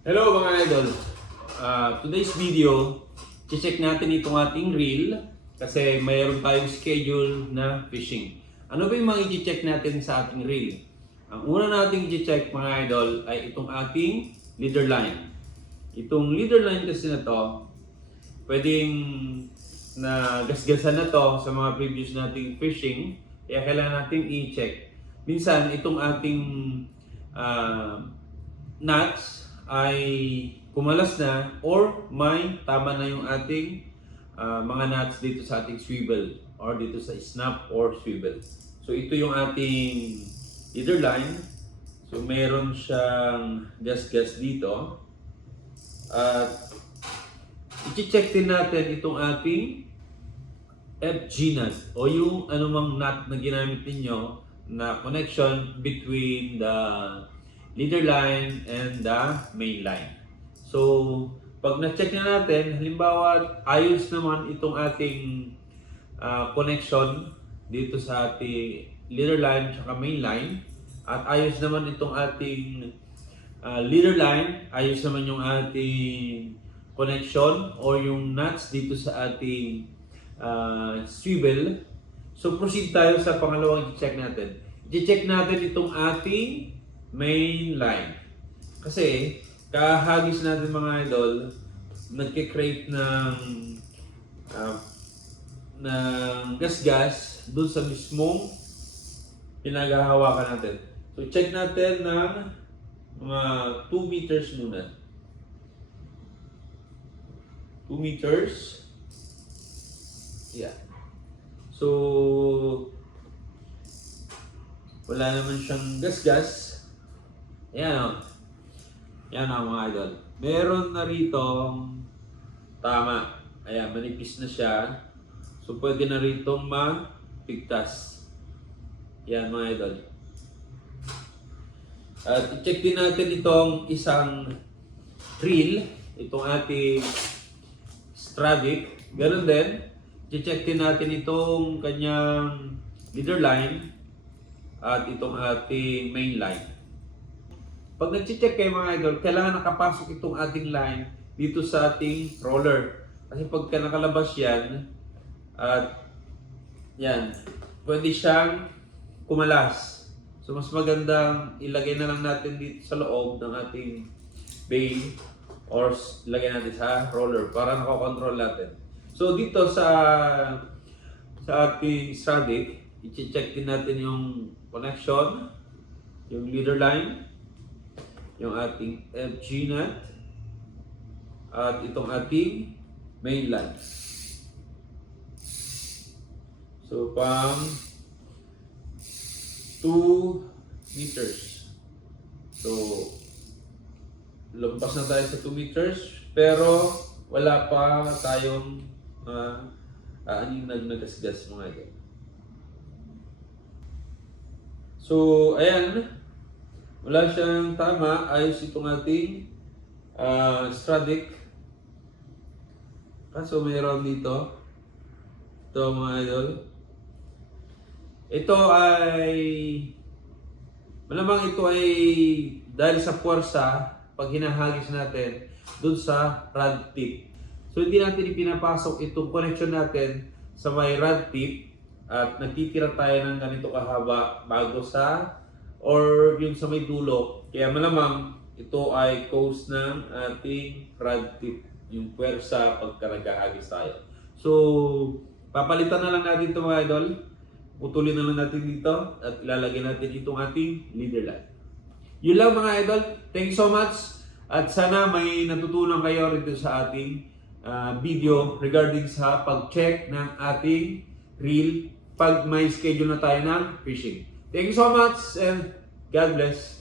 Hello mga idol! Uh, today's video, check natin itong ating reel kasi mayroon tayong schedule na fishing. Ano ba yung mga i-check natin sa ating reel? Ang una nating i-check mga idol ay itong ating leader line. Itong leader line kasi na to, pwedeng na gasgasan na to sa mga previous nating fishing, kaya kailangan natin i-check. Minsan, itong ating ah, nuts ay kumalas na or may tama na yung ating ah, mga nuts dito sa ating swivel or dito sa snap or swivel. So ito yung ating leader line. So meron siyang gas-gas dito. At i-check din natin itong ating FG nut o yung anumang nut na ginamit ninyo na connection between the leader line and the main line. So, pag na-check na natin, halimbawa ayos naman itong ating ah, connection dito sa ating leader line at main line at ayos naman itong ating ah, leader line, ayos naman yung ating connection or yung nuts dito sa ating ah, swivel. So proceed tayo sa pangalawang i-check natin. I-check natin itong ating main line. Kasi kahagis natin mga idol, nagke-create ng ah, ng gas-gas doon sa mismong pinaghahawakan natin. So check natin ng mga 2 meters muna. 2 meters. Yeah. So, wala naman siyang gas-gas. Ayan o. Yan o mga idol. Meron na rito tama. Ayan, manipis na siya. So, pwede na rito mapigtas. Yan mga idol. At i-check din natin itong isang reel, itong ating Stradic. Ganun din, i-check din natin itong kanyang leader line at itong ating main line. Pag nag-check kayo mga idol, kailangan nakapasok itong ating line dito sa ating roller. Kasi pagka nakalabas yan, at yan, pwede siyang kumalas. So mas magandang ilagay na lang natin dito sa loob ng ating bay or ilagay natin sa roller para nakokontrol natin. So dito sa sa ating static, i-check din natin yung connection, yung leader line, yung ating FG nut, at itong ating main line. So pang 2 meters. So, lumpas na tayo sa 2 meters, pero wala pa tayong uh, uh, yung nagnagasgas mga ito. So, ayan. Wala siyang tama. Ayos itong ating uh, Stradic. Kaso mayroon dito. Ito mga idol. Ito ay malamang ito ay dahil sa puwersa pag hinahagis natin doon sa rod tip. So hindi natin ipinapasok itong connection natin sa may rod tip at nagtitira tayo ng ganito kahaba bago sa or yung sa may dulo. Kaya malamang ito ay cause ng ating rod tip, yung puwersa pagka naghahagis tayo. So, papalitan na lang natin ito mga idol putulin na lang natin dito at ilalagay natin itong ating leader line. Yun lang mga idol. Thank you so much. At sana may natutunan kayo rito sa ating ah, video regarding sa pag-check ng ating reel pag may schedule na tayo ng fishing. Thank you so much and God bless.